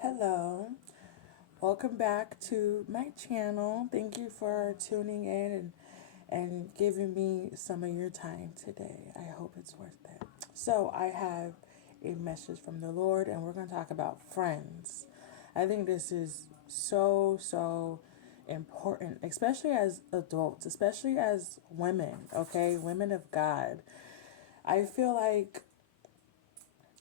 Hello, welcome back to my channel. Thank you for tuning in and giving me some of your time today. I hope it's worth it. So, I have a message from the Lord, and we're going to talk about friends. I think this is so important, especially as adults, especially as women, okay? Women of God. I feel like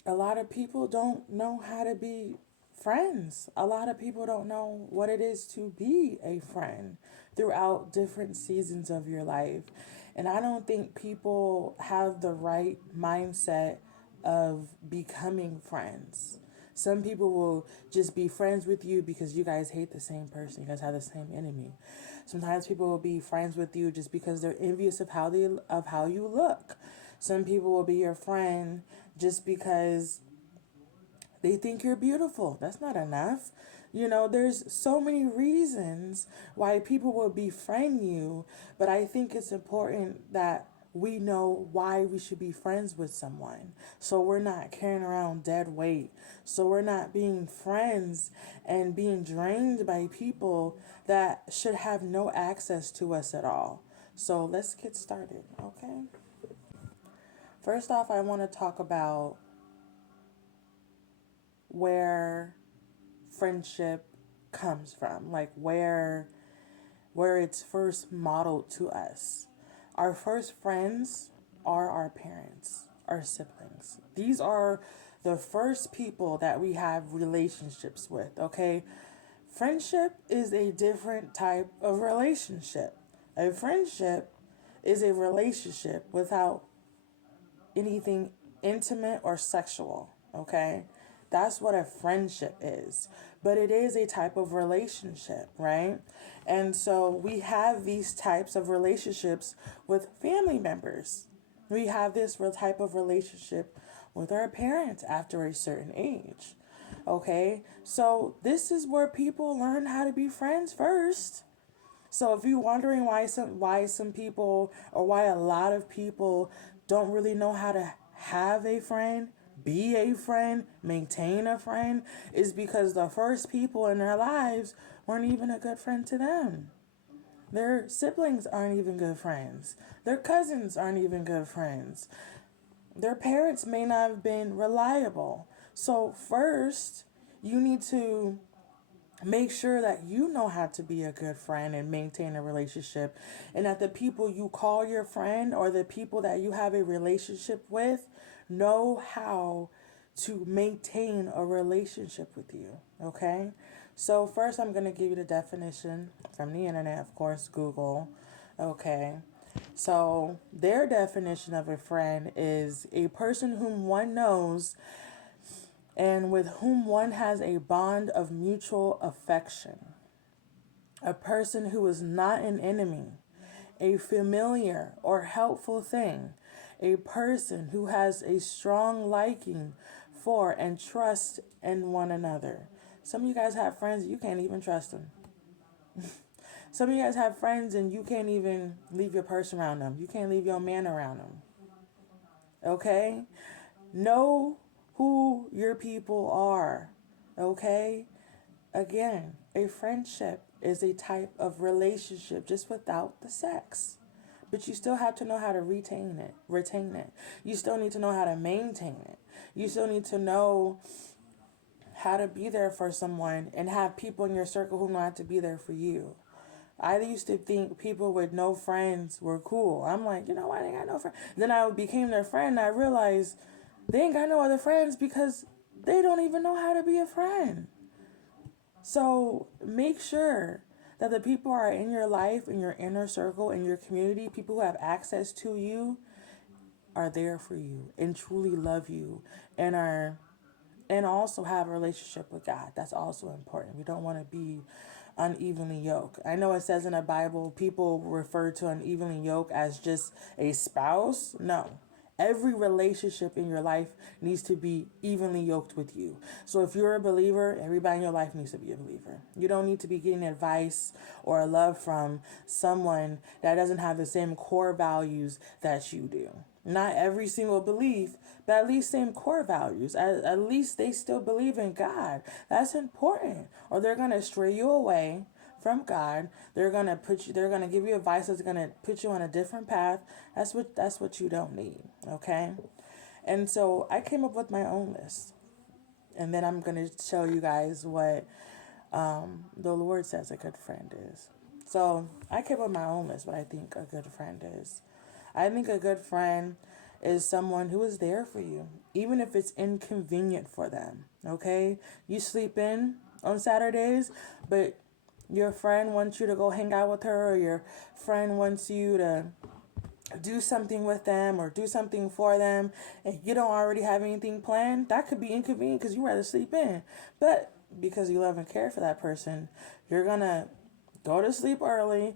a lot of people don't know how to be friends. A lot of people don't know what it is to be a friend throughout different seasons of your life. And I don't think people have the right mindset of becoming friends. Some people will just be friends with you because you guys hate the same person. You guys have the same enemy. Sometimes people will be friends with you just because they're envious of how you look. Some people will be your friend just because they think you're beautiful. That's not enough. There's so many reasons why people will befriend you, but I think it's important that we know why we should be friends with someone. So we're not carrying around dead weight. So we're not being friends and being drained by people that should have no access to us at all. So let's get started, okay? First off, I want to talk about where friendship comes from, like where it's first modeled to us. Our first friends are our parents, our siblings. These are the first people that we have relationships with, okay? Friendship is a different type of relationship. A friendship is a relationship without anything intimate or sexual, okay? That's what a friendship is. But it is a type of relationship, right? And so we have these types of relationships with family members. We have this type of relationship with our parents after a certain age. Okay? So this is where people learn how to be friends first. So if you're wondering why some people or why a lot of people don't really know how to have a friend, be a friend, maintain a friend, is because the first people in their lives weren't even a good friend to them. Their siblings aren't even good friends. Their cousins aren't even good friends. Their parents may not have been reliable. So first, you need to make sure that you know how to be a good friend and maintain a relationship, and that the people you call your friend or the people that you have a relationship with know how to maintain a relationship with you. Okay? So first I'm going to give you the definition from the internet, of course, Google. Okay? So their definition of a friend is a person whom one knows and with whom one has a bond of mutual affection. A person who is not an enemy, a familiar or helpful thing, a person who has a strong liking for and trust in one another. Some of you guys have friends you can't even trust them. Some of you guys have friends and you can't even leave your purse around them. You can't leave your man around them. Okay? Know who your people are. Okay? Again, a friendship is a type of relationship just without the sex. But you still have to know how to retain it. You still need to know how to maintain it. You still need to know how to be there for someone and have people in your circle who know how to be there for you. I used to think people with no friends were cool. I'm like, why they got no friends? Then I became their friend and I realized they ain't got no other friends because they don't even know how to be a friend. So make sure that the people who are in your life, in your inner circle, in your community, people who have access to you, are there for you and truly love you and also have a relationship with God. That's also important. We don't want to be unevenly yoked. I know it says in the Bible people refer to unevenly yoked as just a spouse. No. Every relationship in your life needs to be evenly yoked with you. So if you're a believer, everybody in your life needs to be a believer. You don't need to be getting advice or love from someone that doesn't have the same core values that you do. Not every single belief, but at least same core values. At least they still believe in God. That's important. Or they're gonna stray you away from God. They're gonna give you advice that's gonna put you on a different path. That's what you don't need. Okay? And so I came up with my own list. And then I'm gonna show you guys what the Lord says a good friend is. So I came up with my own list what I think a good friend is. I think a good friend is someone who is there for you, even if it's inconvenient for them. Okay? You sleep in on Saturdays, but your friend wants you to go hang out with her, or your friend wants you to do something with them or do something for them, and you don't already have anything planned. That could be inconvenient because you rather sleep in. But because you love and care for that person, you're going to go to sleep early.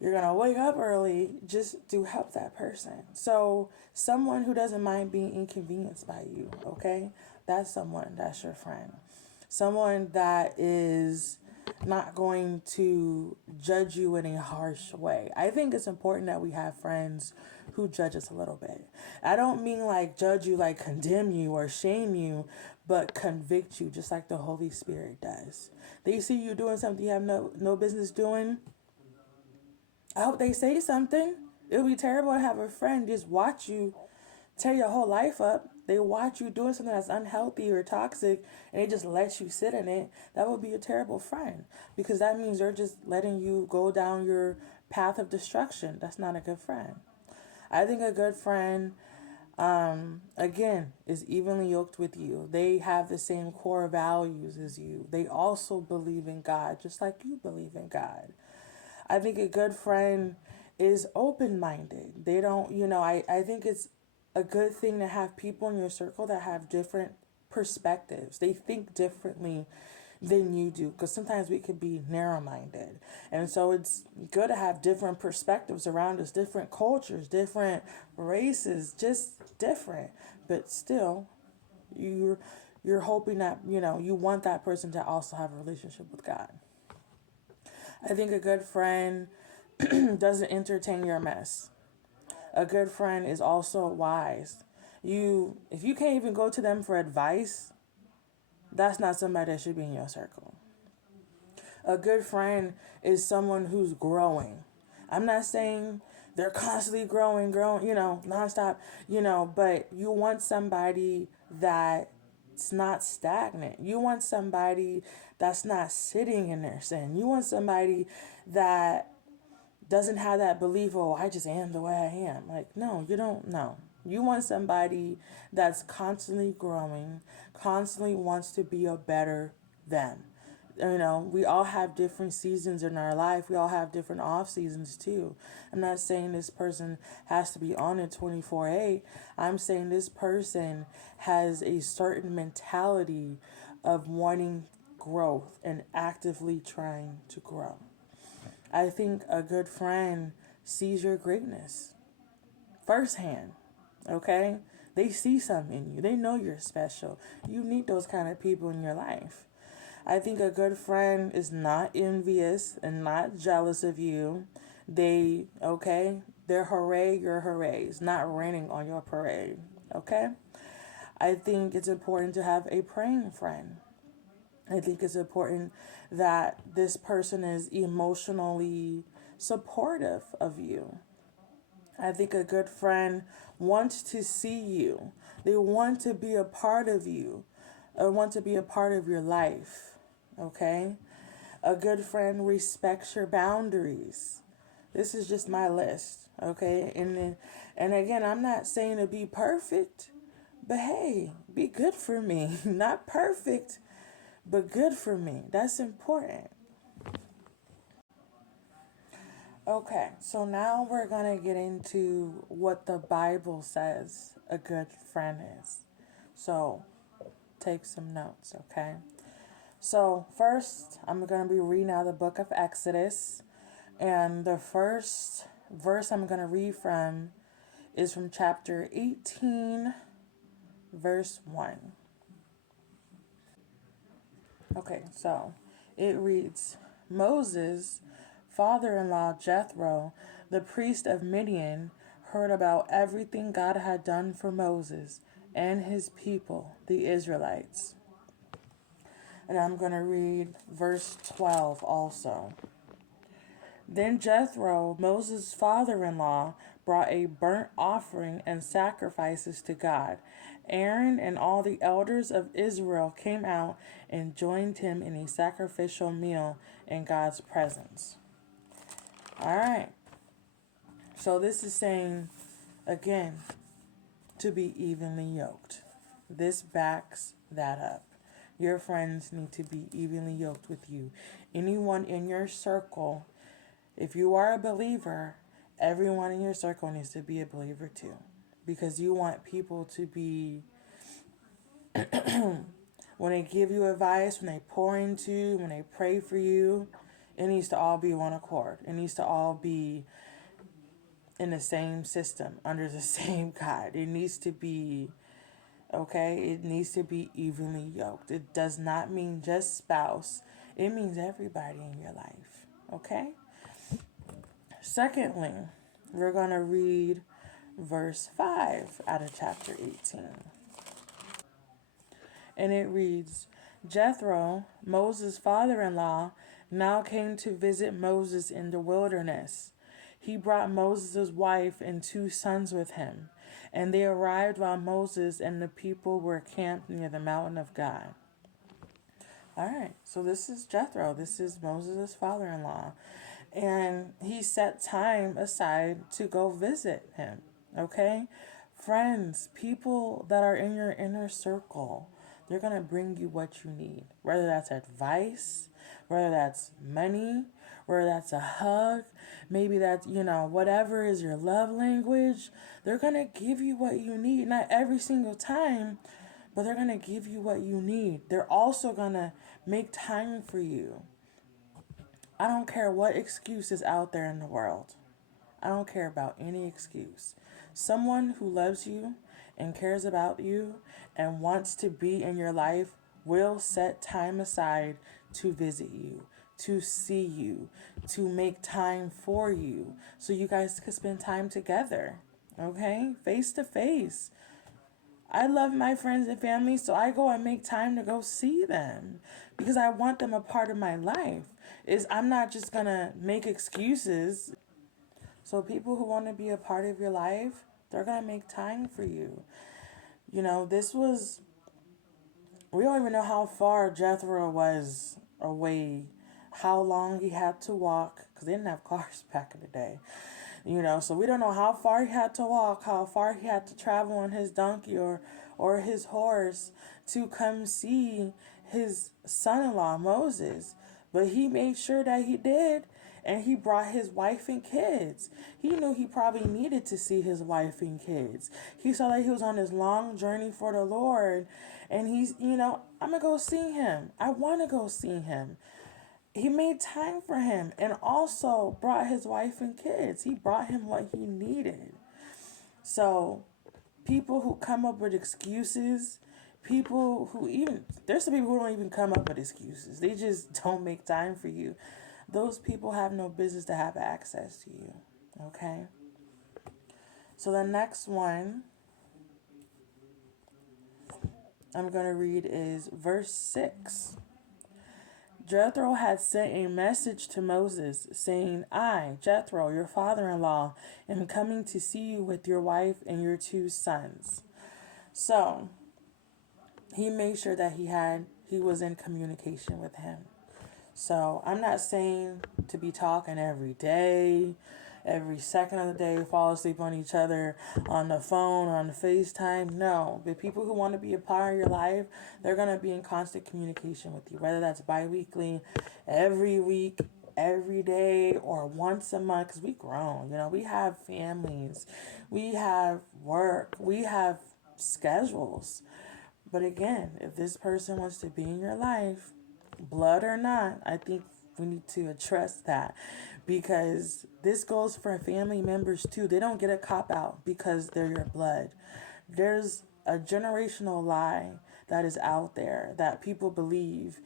You're going to wake up early just to help that person. So someone who doesn't mind being inconvenienced by you, okay? That's your friend. Someone that is not going to judge you in a harsh way. I think it's important that we have friends who judge us a little bit. I don't mean like judge you, like condemn you or shame you, but convict you just like the Holy Spirit does. They see you doing something you have no business doing. I hope they say something. It would be terrible to have a friend just watch you tear your whole life up. They watch you doing something that's unhealthy or toxic and they just let you sit in it. That would be a terrible friend, because that means they're just letting you go down your path of destruction. That's not a good friend. I think a good friend, again, is evenly yoked with you. They have the same core values as you. They also believe in God, just like you believe in God. I think a good friend is open minded. They don't, I think it's a good thing to have people in your circle that have different perspectives. They think differently than you do, because sometimes we could be narrow minded. And so it's good to have different perspectives around us, different cultures, different races, just different. But still, you're hoping that, you want that person to also have a relationship with God. I think a good friend doesn't entertain your mess. A good friend is also wise. If you can't even go to them for advice, that's not somebody that should be in your circle. A good friend is someone who's growing. I'm not saying they're constantly growing, nonstop, but you want somebody that's not stagnant. You want somebody that's not sitting in their sin. You want somebody that doesn't have that belief, oh, I just am the way I am. Like, no, you don't know. You want somebody that's constantly growing, constantly wants to be a better them. We all have different seasons in our life. We all have different off seasons too. I'm not saying this person has to be on it 24/8. I'm saying this person has a certain mentality of wanting growth and actively trying to grow. I think a good friend sees your greatness firsthand, okay? They see something in you. They know you're special. You need those kind of people in your life. I think a good friend is not envious and not jealous of you. They're hooray, your hoorays, not raining on your parade, okay? I think it's important to have a praying friend. I think it's important that this person is emotionally supportive of you. I think a good friend wants to see you. They want to be a part of you, or want to be a part of your life. Okay? A good friend respects your boundaries. This is just my list. Okay? And again, I'm not saying to be perfect, but hey, be good for me. Not perfect, but good for me. That's important. Okay, so now we're going to get into what the Bible says a good friend is. So take some notes, okay? So first, I'm going to be reading out the book of Exodus. And the first verse I'm going to read from is from chapter 18, verse 1. Okay, so it reads, Moses' father-in-law Jethro, the priest of Midian, heard about everything God had done for Moses and his people, the Israelites. And I'm going to read verse 12 also. Then Jethro, Moses' father-in-law, brought a burnt offering and sacrifices to God. Aaron and all the elders of Israel came out and joined him in a sacrificial meal in God's presence. All right. So this is saying, again, to be evenly yoked. This backs that up. Your friends need to be evenly yoked with you. Anyone in your circle, if you are a believer, everyone in your circle needs to be a believer too. Because you want people to be, when they give you advice, when they pour into you, when they pray for you, it needs to all be one accord. It needs to all be in the same system, under the same God. It needs to be, okay? It needs to be evenly yoked. It does not mean just spouse. It means everybody in your life, okay? Secondly, we're going to read verse 5 out of chapter 18. And it reads, Jethro, Moses' father-in-law, now came to visit Moses in the wilderness. He brought Moses' wife and 2 sons with him, and they arrived while Moses and the people were camped near the mountain of God. All right, so this is Jethro. This is Moses' father-in-law. And he set time aside to go visit him, okay? Friends, people that are in your inner circle, they're going to bring you what you need. Whether that's advice, whether that's money, whether that's a hug, maybe that's, whatever is your love language, they're going to give you what you need. Not every single time, but they're going to give you what you need. They're also going to make time for you. I don't care what excuse is out there in the world. I don't care about any excuse. Someone who loves you and cares about you and wants to be in your life will set time aside to visit you, to see you, to make time for you so you guys can spend time together, okay? Face to face. I love my friends and family, so I go and make time to go see them because I want them a part of my life. I'm not just going to make excuses. So people who want to be a part of your life, they're going to make time for you. We don't even know how far Jethro was away, how long he had to walk, because they didn't have cars back in the day. So we don't know how far he had to walk, how far he had to travel on his donkey or his horse to come see his son-in-law, Moses. But he made sure that he did, and he brought his wife and kids. He knew he probably needed to see his wife and kids. He saw that he was on this long journey for the Lord, and he's, I'm going to go see him. I want to go see him. He made time for him and also brought his wife and kids. He brought him what he needed. So people who come up with excuses, there's some people who don't even come up with excuses. They just don't make time for you. Those people have no business to have access to you. Okay? So the next one I'm going to read is verse 6. Jethro had sent a message to Moses saying, I, Jethro, your father-in-law, am coming to see you with your wife and your 2 sons. So he made sure that he was in communication with him. So I'm not saying to be talking every day, every second of the day, fall asleep on each other on the phone or on the FaceTime. No, but people who want to be a part of your life, they're going to be in constant communication with you, whether that's bi-weekly, every week, every day, or once a month, because we grown, we have families, we have work, we have schedules. But again, if this person wants to be in your life, blood or not, I think we need to address that, because this goes for family members too. They don't get a cop out because they're your blood. There's a generational lie that is out there that people believe.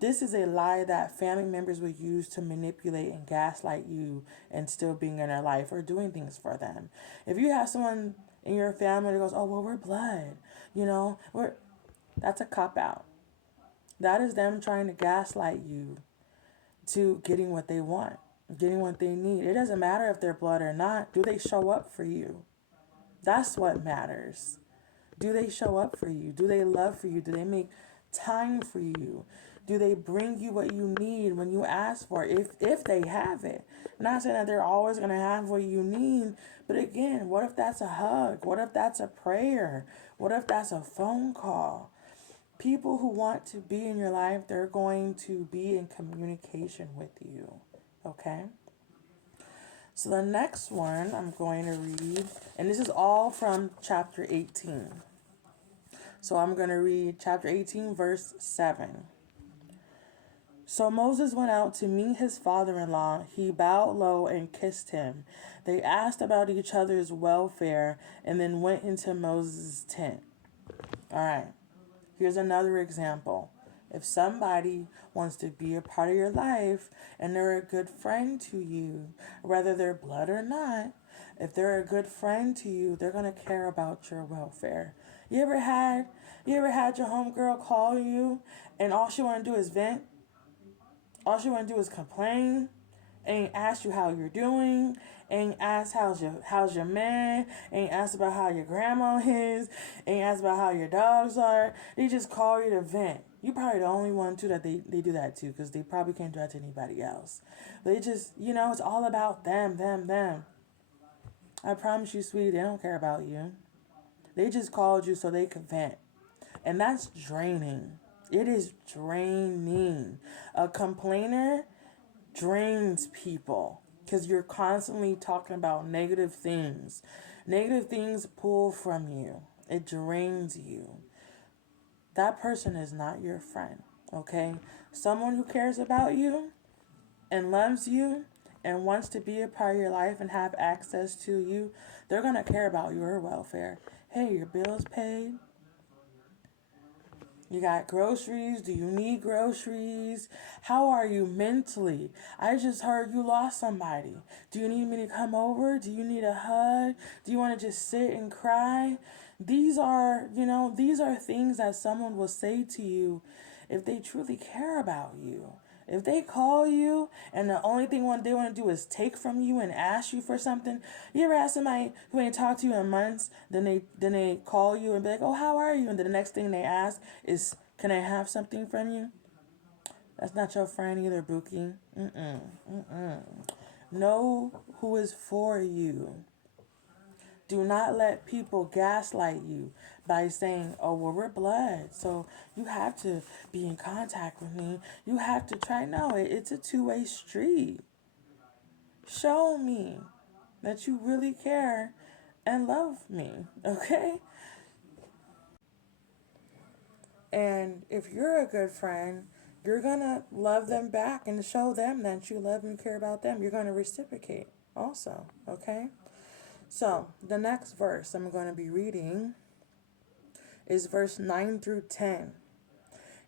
This is a lie that family members would use to manipulate and gaslight you and still being in their life or doing things for them. If you have someone in your family that goes, oh, well, we're blood, that's a cop out. That is them trying to gaslight you to getting what they want, getting what they need. It doesn't matter if they're blood or not. Do they show up for you? That's what matters. Do they show up for you? Do they love for you? Do they make time for you? Do they bring you what you need when you ask for it? If they have it. I'm not saying that they're always going to have what you need, but again, what if that's a hug? What if that's a prayer? What if that's a phone call? People who want to be in your life, they're going to be in communication with you. Okay? So the next one I'm going to read, and this is all from chapter 18. So I'm going to read chapter 18, verse 7. So Moses went out to meet his father-in-law. He bowed low and kissed him. They asked about each other's welfare and then went into Moses' tent. All right. Here's another example. If somebody wants to be a part of your life and they're a good friend to you, whether they're blood or not, if they're a good friend to you, they're going to care about your welfare. You ever had your homegirl call you and all she want to do is vent? All she want to do is complain? Ain't ask you how you're doing, ain't ask how's your man, ain't ask about how your grandma is, ain't ask about how your dogs are. They just call you to vent. You probably the only one too that they do that to, because they probably can't do that to anybody else. They just, it's all about them. I promise you, sweetie, they don't care about you. They just called you so they could vent. And that's draining. It is draining. A complainer drains people because you're constantly talking about negative things. Negative things pull from you. It drains you. That person is not your friend, okay? Someone who cares about you and loves you and wants to be a part of your life and have access to you, they're going to care about your welfare. Hey, your bill's paid. You got groceries? Do you need groceries? How are you mentally? I just heard you lost somebody. Do you need me to come over? Do you need a hug? Do you want to just sit and cry? These are things that someone will say to you if they truly care about you. If they call you and the only thing they want to do is take from you and ask you for something, you ever ask somebody who ain't talked to you in months, then they call you and be like, oh, how are you? And then the next thing they ask is, can I have something from you? That's not your friend either, Buki. Know who is for you. Do not let people gaslight you by saying, oh, well, we're blood, so you have to be in contact with me. You have to try. No, it's a two-way street. Show me that you really care and love me, okay? And if you're a good friend, you're going to love them back and show them that you love and care about them. You're going to reciprocate also, okay? So, the next verse I'm going to be reading is verse 9 through 10.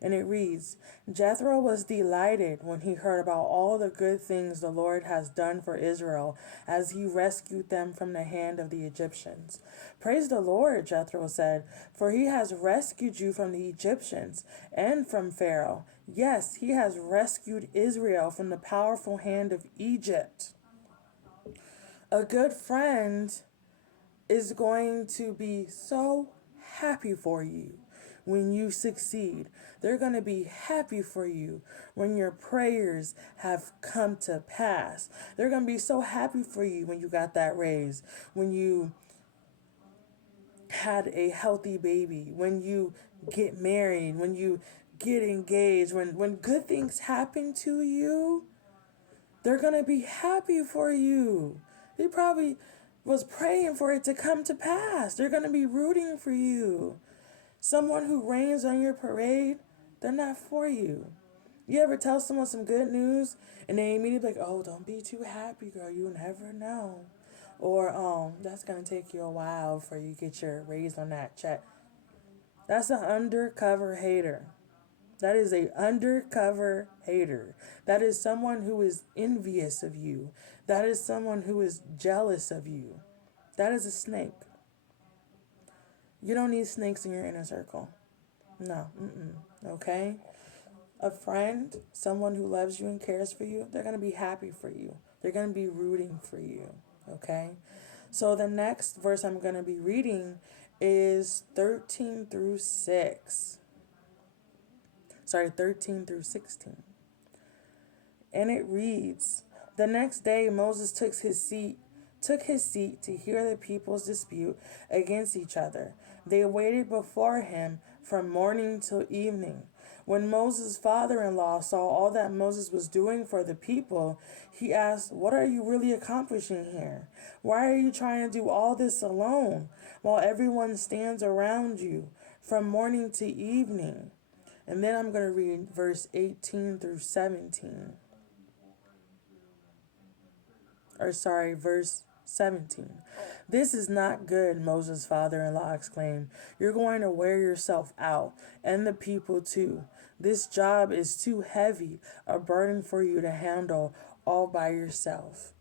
And it reads, Jethro was delighted when he heard about all the good things the Lord has done for Israel as he rescued them from the hand of the Egyptians. Praise the Lord, Jethro said, for he has rescued you from the Egyptians and from Pharaoh. Yes, he has rescued Israel from the powerful hand of Egypt. A good friend is going to be so happy for you when you succeed. They're going to be happy for you when your prayers have come to pass. They're going to be so happy for you when you got that raise, when you had a healthy baby, when you get married, when you get engaged, when good things happen to you. They're going to be happy for you. They probably was praying for it to come to pass. They're going to be rooting for you. Someone who rains on your parade, they're not for you. You ever tell someone some good news and they immediately be like, oh, don't be too happy, girl. You never know. Or, that's going to take you a while before you get your raise on that check. That's an undercover hater. That is a undercover hater. That is someone who is envious of you. That is someone who is jealous of you. That is a snake. You don't need snakes in your inner circle. No. Okay? A friend, someone who loves you and cares for you, they're going to be happy for you. They're going to be rooting for you. Okay? So the next verse I'm going to be reading is 13 through 6. Sorry, 13 through 16. And it reads, "The next day Moses took his seat to hear the people's dispute against each other. They waited before him from morning till evening. When Moses' father-in-law saw all that Moses was doing for the people, he asked, 'What are you really accomplishing here? Why are you trying to do all this alone while everyone stands around you from morning to evening?'" And then I'm going to read verse 18 through 17. Verse 17. "This is not good," Moses' father-in-law exclaimed. "You're going to wear yourself out, and the people too. This job is too heavy, a burden for you to handle all by yourself."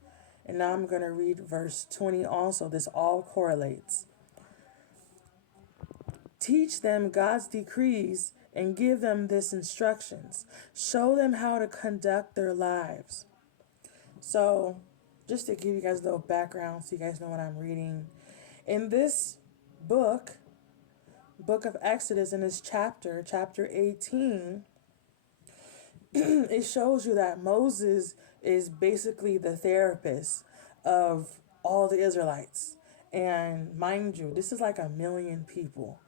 And now I'm going to read verse 20 also. This all correlates. "Teach them God's decrees and give them this instructions. Show them how to conduct their lives." So, just to give you guys a little background so you guys know what I'm reading. In this book of Exodus, in this chapter 18, it shows you that Moses is basically the therapist of all the Israelites. And mind you, this is like 1,000,000 people.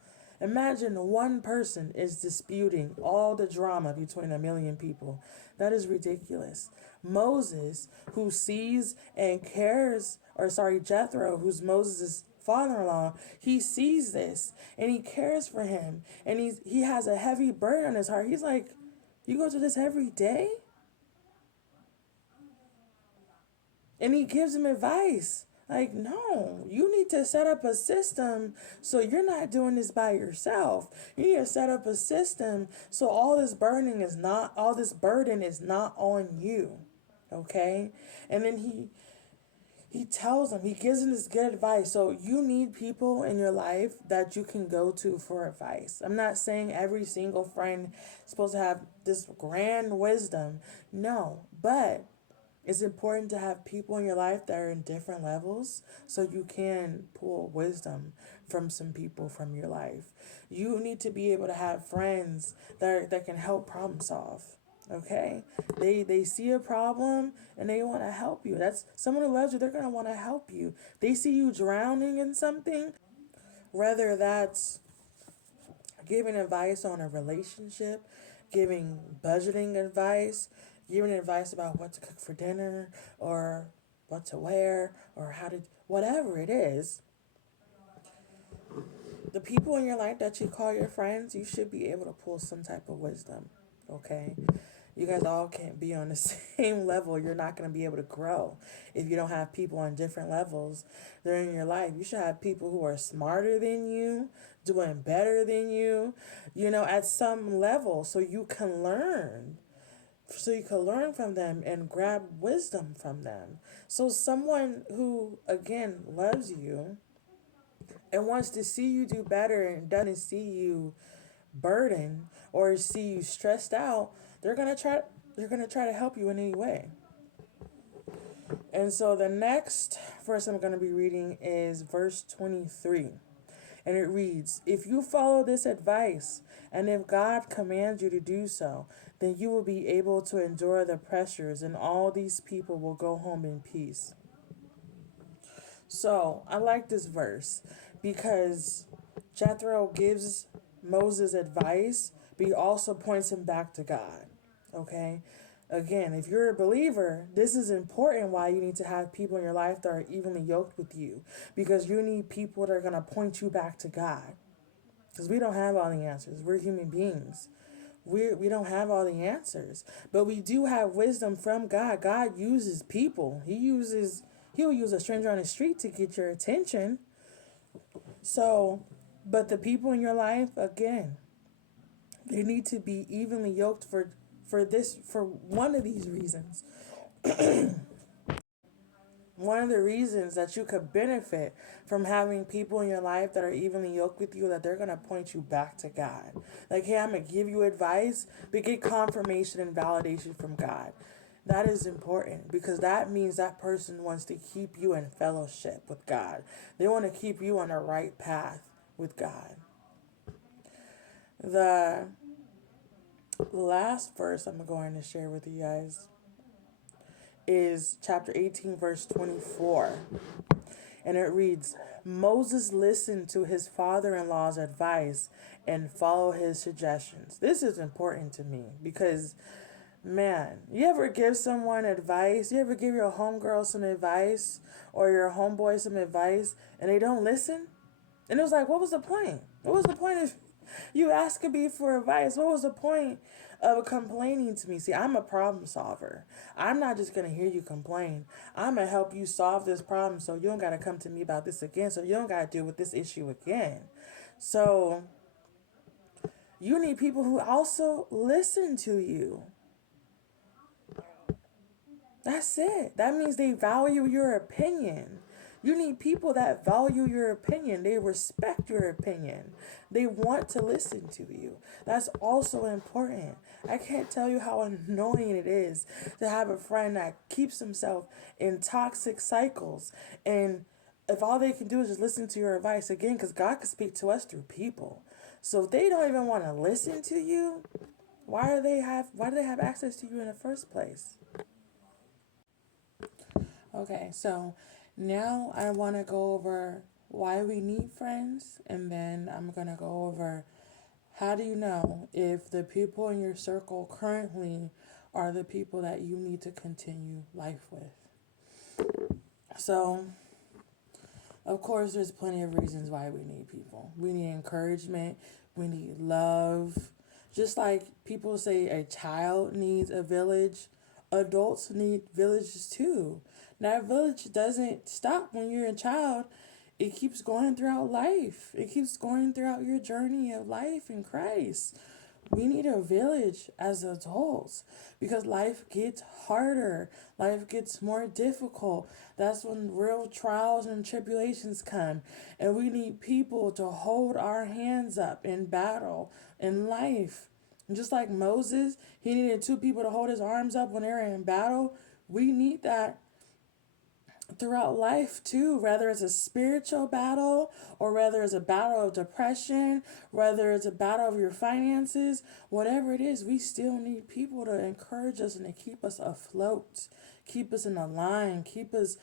Imagine one person is disputing all the drama between 1,000,000 people. That is ridiculous. Moses, who sees and cares, Jethro, who's Moses' father-in-law, he sees this and he cares for him, and he has a heavy burden on his heart. He's like, "You go to this every day?" And he gives him advice. Like, "No, you need to set up a system so you're not doing this by yourself. You need to set up a system so all this burden is not on you." Okay? And then he tells him, he gives him this good advice. So you need people in your life that you can go to for advice. I'm not saying every single friend is supposed to have this grand wisdom. No, but it's important to have people in your life that are in different levels so you can pull wisdom from some people from your life. You need to be able to have friends that can help problem solve. Okay? They see a problem and they want to help you. That's someone who loves you, they're going to want to help you. They see you drowning in something, whether that's giving advice on a relationship, giving budgeting advice, giving advice about what to cook for dinner or what to wear or how to, whatever it is. The people in your life that you call your friends, you should be able to pull some type of wisdom. Okay? You guys all can't be on the same level. You're not going to be able to grow if you don't have people on different levels during your life. You should have people who are smarter than you, doing better than you, at some level so you can learn. So you can learn from them and grab wisdom from them. So someone who, again, loves you and wants to see you do better and doesn't see you burdened or see you stressed out, they're gonna try to help you in any way. And so the next verse I'm going to be reading is verse 23. And it reads, "If you follow this advice, and if God commands you to do so, then you will be able to endure the pressures, and all these people will go home in peace." So I like this verse because Jethro gives Moses advice, but he also points him back to God. Okay? Again, if you're a believer, this is important why you need to have people in your life that are evenly yoked with you. Because you need people that are going to point you back to God. Because we don't have all the answers. We're human beings. We don't have all the answers. But we do have wisdom from God. God uses people. He'll use a stranger on the street to get your attention. So But the people in your life, again, they need to be evenly yoked for one of these reasons. One of the reasons that you could benefit from having people in your life that are evenly yoked with you, that they're going to point you back to God. Like, hey, I'm going to give you advice, but get confirmation and validation from God. That is important because that means that person wants to keep you in fellowship with God. They want to keep you on the right path with God. The last verse I'm going to share with you guys is chapter 18, verse 24. And it reads, Moses listened to his father-in-law's advice and followed his suggestions. This is important to me because, man, you ever give someone advice? You ever give your homegirl some advice or your homeboy some advice and they don't listen? And it was like, what was the point? What was the point of you asking me for advice? What was the point of complaining to me? See, I'm a problem solver. I'm not just going to hear you complain. I'm going to help you solve this problem so you don't got to come to me about this again, so you don't got to deal with this issue again. So you need people who also listen to you. That's it. That means they value your opinion. You need people that value your opinion. They respect your opinion. They want to listen to you. That's also important. I can't tell you how annoying it is to have a friend that keeps himself in toxic cycles. And if all they can do is just listen to your advice, again, because God can speak to us through people. So if they don't even want to listen to you, why do they have access to you in the first place? Okay, so now I want to go over why we need friends, and then I'm going to go over how do you know if the people in your circle currently are the people that you need to continue life with. So, of course, there's plenty of reasons why we need people. We need encouragement, we need love. Just like people say a child needs a village, adults need villages too. That village doesn't stop when you're a child. It keeps going throughout life. It keeps going throughout your journey of life in Christ. We need a village as adults because life gets harder. Life gets more difficult. That's when real trials and tribulations come. And we need people to hold our hands up in battle in life. And just like Moses, he needed two people to hold his arms up when they were in battle. We need that throughout life too, whether it's a spiritual battle or whether it's a battle of depression, whether it's a battle of your finances, whatever it is, we still need people to encourage us and to keep us afloat, keep us in a line, keep us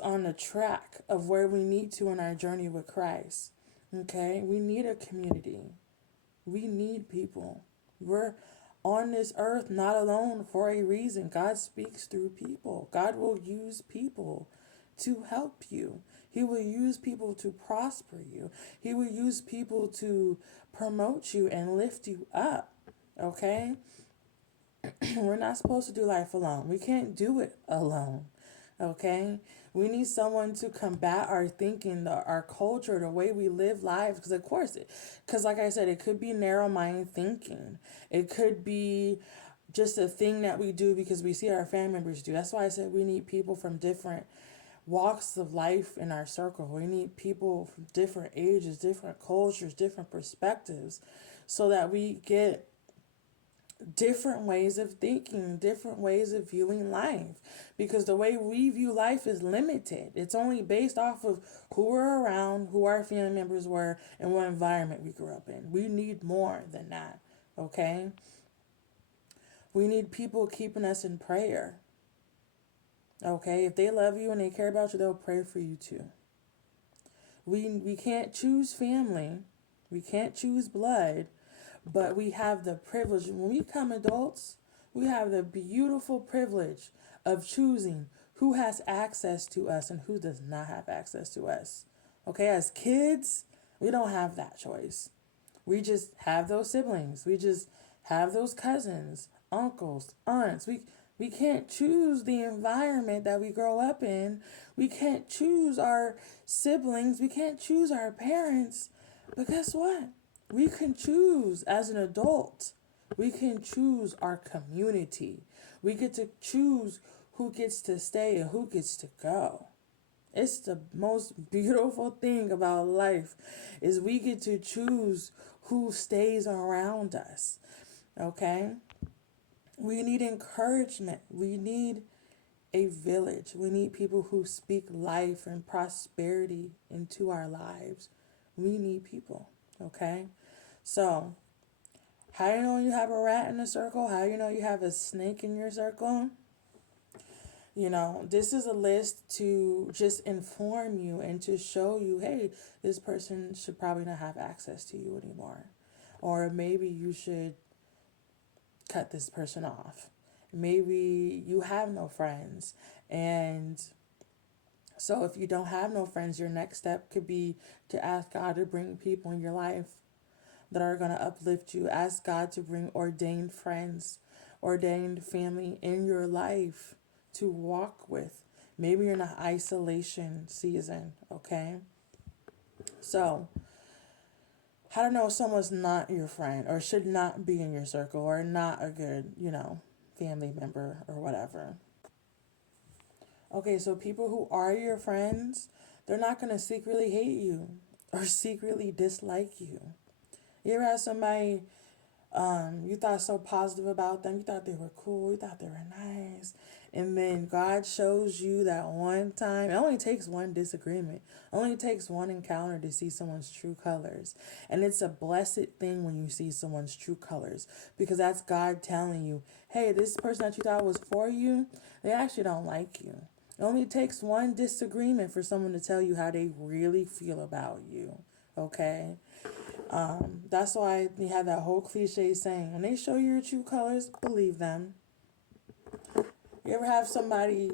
on the track of where we need to in our journey with Christ. Okay? We need a community. We need people. We're on this earth not alone for a reason. God speaks through people. God will use people to help you. He will use people to prosper you. He will use people to promote you and lift you up. Okay? We're not supposed to do life alone. We can't do it alone. Okay? We need someone to combat our thinking, our culture, the way we live lives. Because, of course, because like I said, it could be narrow mind thinking. It could be just a thing that we do because we see our family members do. That's why I said we need people from different walks of life in our circle. We need people from different ages, different cultures, different perspectives, so that we get different ways of thinking, different ways of viewing life. Because the way we view life is limited. It's only based off of who we're around, who our family members were, and what environment we grew up in. We need more than that, okay? We need people keeping us in prayer, okay? If they love you and they care about you, they'll pray for you too. We can't choose family. We can't choose blood. But we have the privilege, when we become adults, we have the beautiful privilege of choosing who has access to us and who does not have access to us. Okay, as kids, we don't have that choice. We just have those siblings. We just have those cousins, uncles, aunts. We can't choose the environment that we grow up in. We can't choose our siblings. We can't choose our parents. But guess what? We can choose as an adult. We can choose our community. We get to choose who gets to stay and who gets to go. It's the most beautiful thing about life is we get to choose who stays around us. Okay? We need encouragement. We need a village. We need people who speak life and prosperity into our lives. We need people. Okay? So, how you know you have a rat in a circle? How you know you have a snake in your circle? You know, this is a list to just inform you and to show you, hey, this person should probably not have access to you anymore. Or maybe you should cut this person off. Maybe you have no friends. And so if you don't have no friends, your next step could be to ask God to bring people in your life that are going to uplift you. Ask God to bring ordained friends, ordained family in your life to walk with. Maybe you're in an isolation season, okay? So, how to know if someone's not your friend or should not be in your circle or not a good, family member or whatever. Okay, so people who are your friends, they're not going to secretly hate you or secretly dislike you. You ever had somebody you thought so positive about them, you thought they were cool, you thought they were nice, and then God shows you that one time. It only takes one disagreement, it only takes one encounter to see someone's true colors. And it's a blessed thing when you see someone's true colors, because that's God telling you, hey, this person that you thought was for you, they actually don't like you. It only takes one disagreement for someone to tell you how they really feel about you. Okay? That's why you have that whole cliche saying, when they show you your true colors, believe them. You ever have somebody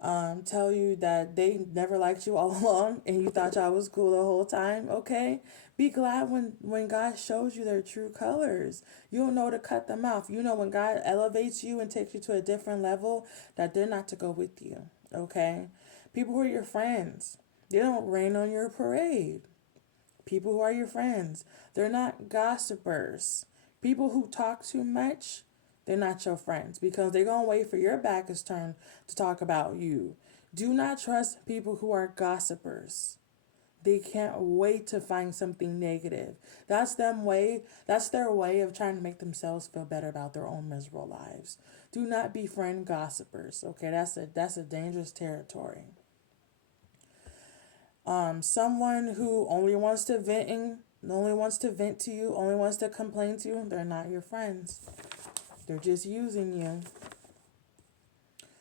tell you that they never liked you all along and you thought y'all was cool the whole time? Okay? Be glad when God shows you their true colors. You don't know to cut them off. You know when God elevates you and takes you to a different level, that they're not to go with you. Okay? People who are your friends, they don't rain on your parade. People who are your friends, they're not gossipers. People who talk too much, they're not your friends, because they're going to wait for your back is turned to talk about you. Do not trust people who are gossipers. They can't wait to find something negative. That's their way of trying to make themselves feel better about their own miserable lives. Do not befriend gossipers. Okay, that's a dangerous territory. Someone who only wants to vent to you, only wants to complain to you, they're not your friends. They're just using you.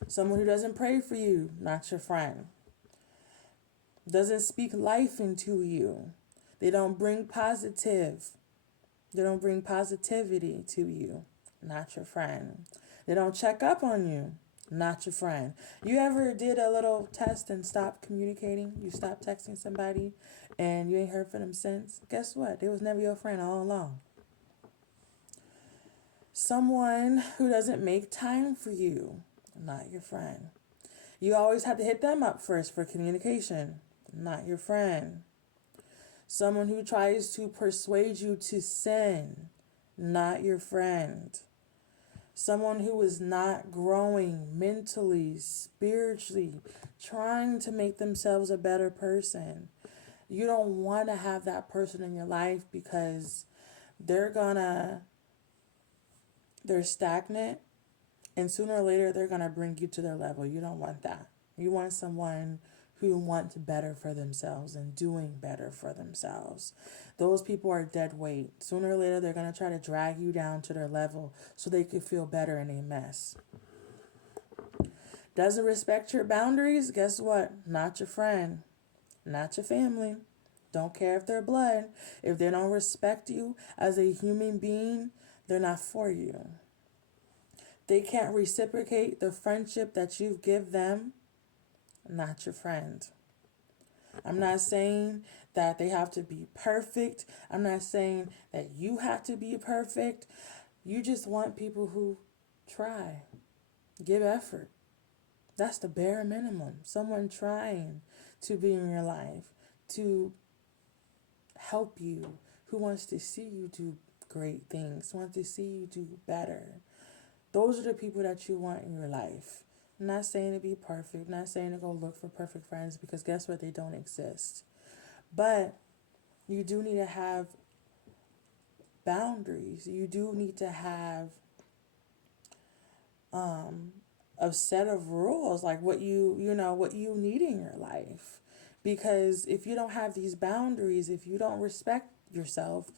Someone who doesn't pray for you, not your friend. Doesn't speak life into you. They don't bring positivity to you, not your friend. They don't check up on you, not your friend. You ever did a little test and stopped communicating? You stopped texting somebody and you ain't heard from them since? Guess what? They was never your friend all along. Someone who doesn't make time for you, not your friend. You always have to hit them up first for communication, not your friend. Someone who tries to persuade you to sin, not your friend. Someone who is not growing mentally, spiritually, trying to make themselves a better person. You don't want to have that person in your life because they're stagnant, and sooner or later they're gonna bring you to their level. You don't want that. You want someone who wants better for themselves and doing better for themselves. Those people are dead weight. Sooner or later they're gonna try to drag you down to their level so they can feel better in a mess. Doesn't respect your boundaries? Guess what? Not your friend. Not your family. Don't care if they're blood. If they don't respect you as a human being, they're not for you. They can't reciprocate the friendship that you give them, not your friend. I'm not saying that they have to be perfect. I'm not saying that you have to be perfect. You just want people who try, give effort. That's the bare minimum. Someone trying to be in your life, to help you, who wants to see you do great things, wants to see you do better. Those are the people that you want in your life. I'm not saying to be perfect, not saying to go look for perfect friends, because guess what? They don't exist. But you do need to have boundaries. You do need to have a set of rules, like what what you need in your life. Because if you don't have these boundaries, if you don't respect yourself,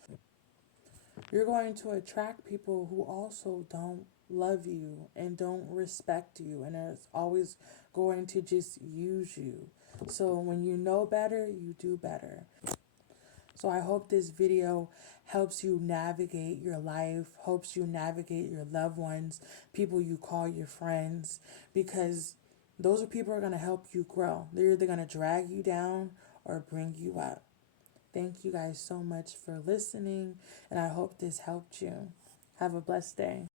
you're going to attract people who also don't love you and don't respect you and are always going to just use you. So when you know better, you do better. So I hope this video helps you navigate your life, helps you navigate your loved ones, people you call your friends, because those are people who are going to help you grow. They're either going to drag you down or bring you up. Thank you guys so much for listening, and I hope this helped you. Have a blessed day.